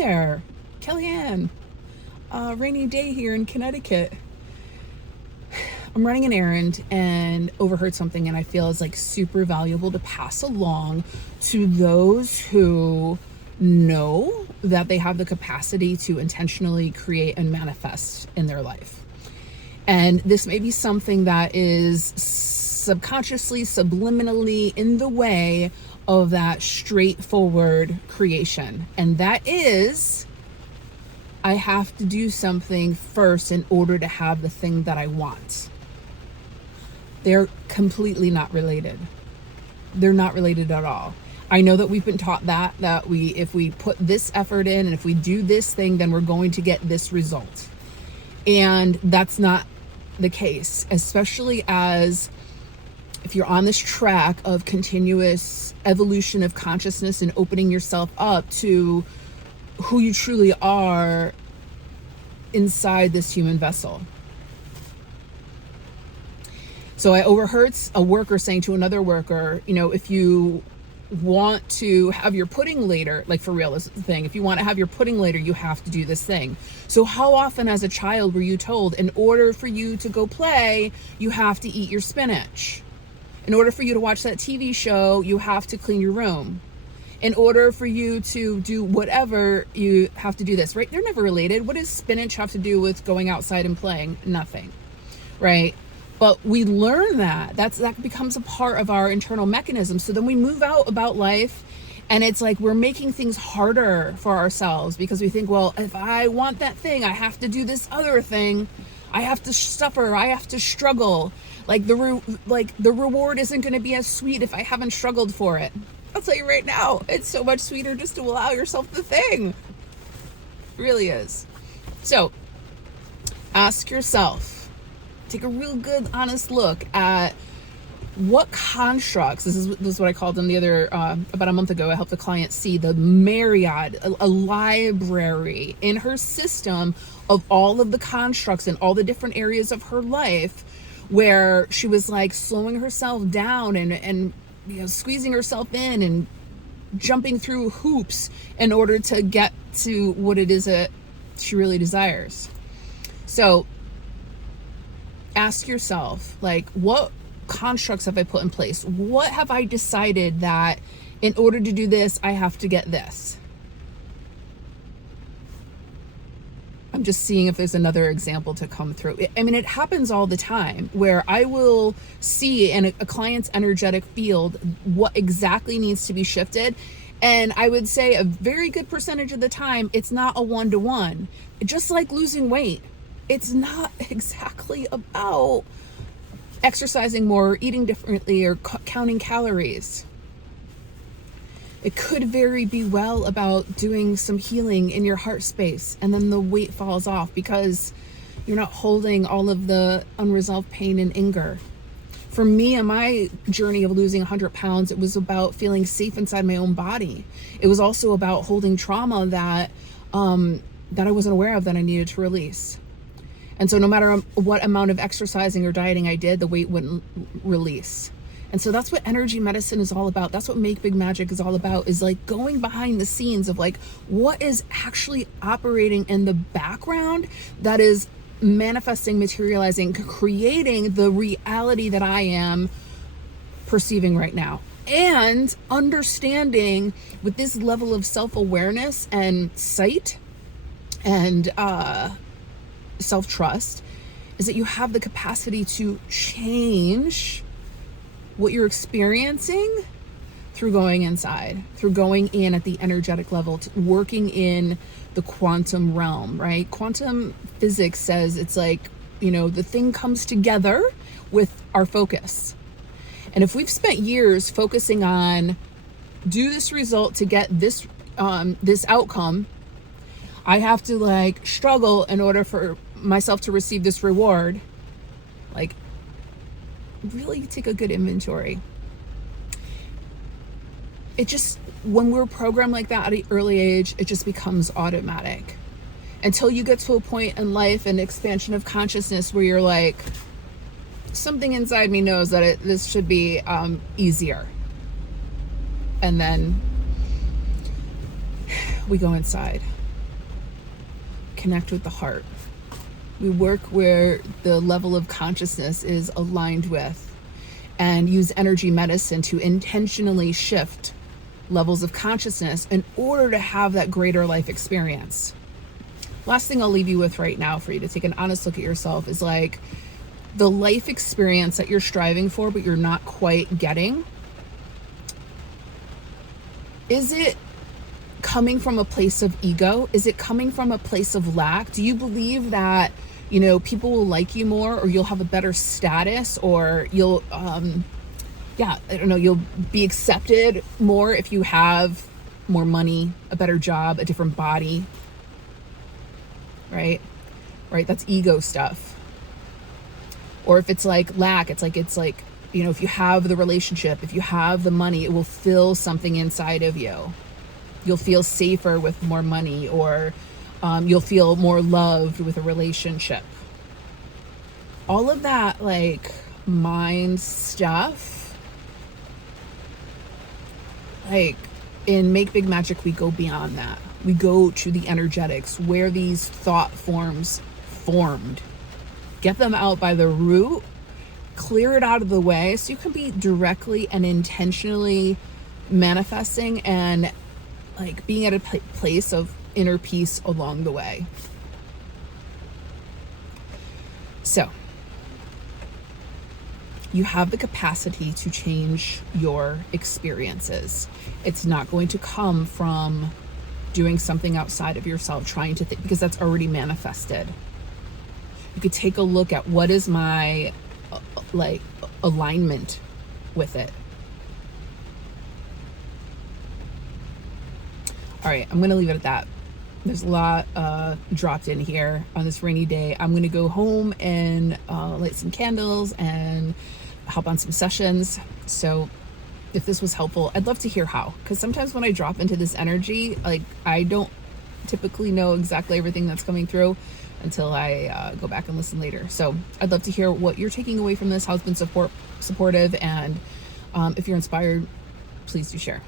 there, Kellyanne. Rainy day here in Connecticut. I'm running an errand and overheard something, and I feel it's like super valuable to pass along to those who know that they have the capacity to intentionally create and manifest in their life. And this may be something that is subconsciously, subliminally in the way of that straightforward creation. And that is, I have to do something first in order to have the thing that I want. They're completely not related. They're not related at all. I know that we've been taught that if we put this effort in and if we do this thing, then we're going to get this result. And that's not the case, especially as if you're on this track of continuous evolution of consciousness and opening yourself up to who you truly are inside this human vessel. So I overheard a worker saying to another worker, if you want to have your pudding later, like for real, this is the thing. If you want to have your pudding later, you have to do this thing. So how often as a child were you told, in order for you to go play, you have to eat your spinach? In order for you to watch that TV show, you have to clean your room. In order for you to do whatever, you have to do this, right? They're never related. What does spinach have to do with going outside and playing? Nothing, right? But we learn that becomes a part of our internal mechanism. So then we move out about life, and it's like we're making things harder for ourselves because we think, well, if I want that thing, I have to do this other thing. I have to suffer. I have to struggle. Like the reward isn't going to be as sweet if I haven't struggled for it. I'll tell you right now, it's so much sweeter just to allow yourself the thing. It really is. So ask yourself. Take a real good, honest look at what constructs, this is what I called them the other, about a month ago. I helped a client see the myriad, a library in her system of all of the constructs in all the different areas of her life where she was like slowing herself down and squeezing herself in and jumping through hoops in order to get to what it is that she really desires. So ask yourself, what constructs have I put in place? What have I decided that in order to do this, I have to get this? I'm just seeing if there's another example to come through. I mean, it happens all the time where I will see in a client's energetic field what exactly needs to be shifted. And I would say a very good percentage of the time, it's not a one-to-one. Just like losing weight. It's not exactly about exercising more, or eating differently, or counting calories. It could very be well about doing some healing in your heart space, and then the weight falls off because you're not holding all of the unresolved pain and anger. For me, in my journey of losing 100 pounds, it was about feeling safe inside my own body. It was also about holding trauma that I wasn't aware of that I needed to release. And so no matter what amount of exercising or dieting I did, the weight wouldn't release. And so that's what energy medicine is all about. That's what Make Big Magic is all about, is like going behind the scenes of like what is actually operating in the background that is manifesting, materializing, creating the reality that I am perceiving right now. And understanding with this level of self-awareness and sight and self-trust is that you have the capacity to change what you're experiencing through going inside, through going in at the energetic level, working in the quantum realm, right? Quantum physics says it's like, the thing comes together with our focus. And if we've spent years focusing on do this result to get this outcome, I have to struggle in order for myself to receive this reward, really take a good inventory. It just, when we're programmed like that at an early age, it just becomes automatic until you get to a point in life and expansion of consciousness where you're like, something inside me knows that this should be easier. And then we go inside connect with the heart. We work where the level of consciousness is aligned with, and use energy medicine to intentionally shift levels of consciousness in order to have that greater life experience. Last thing I'll leave you with right now for you to take an honest look at yourself is like the life experience that you're striving for but you're not quite getting. Is it coming from a place of ego? Is it coming from a place of lack? Do you believe that, you know, people will like you more, or you'll have a better status, or you'll you'll be accepted more if you have more money, a better job, a different body, right? That's ego stuff. Or if it's like lack, it's like, you know, if you have the relationship, if you have the money, it will fill something inside of you. You'll feel safer with more money, or you'll feel more loved with a relationship. All of that, like, mind stuff, like, in Make Big Magic, we go beyond that. We go to the energetics, where these thought forms formed. Get them out by the root, clear it out of the way so you can be directly and intentionally manifesting and like being at a place of inner peace along the way. So you have the capacity to change your experiences. It's not going to come from doing something outside of yourself, trying to think, because that's already manifested. You could take a look at what is my alignment with it. All right, I'm going to leave it at that. There's a lot dropped in here on this rainy day. I'm going to go home and light some candles and help on some sessions. So if this was helpful, I'd love to hear how, because sometimes when I drop into this energy, like, I don't typically know exactly everything that's coming through until I go back and listen later. So I'd love to hear what you're taking away from this, how it's been supportive, and if you're inspired, please do share.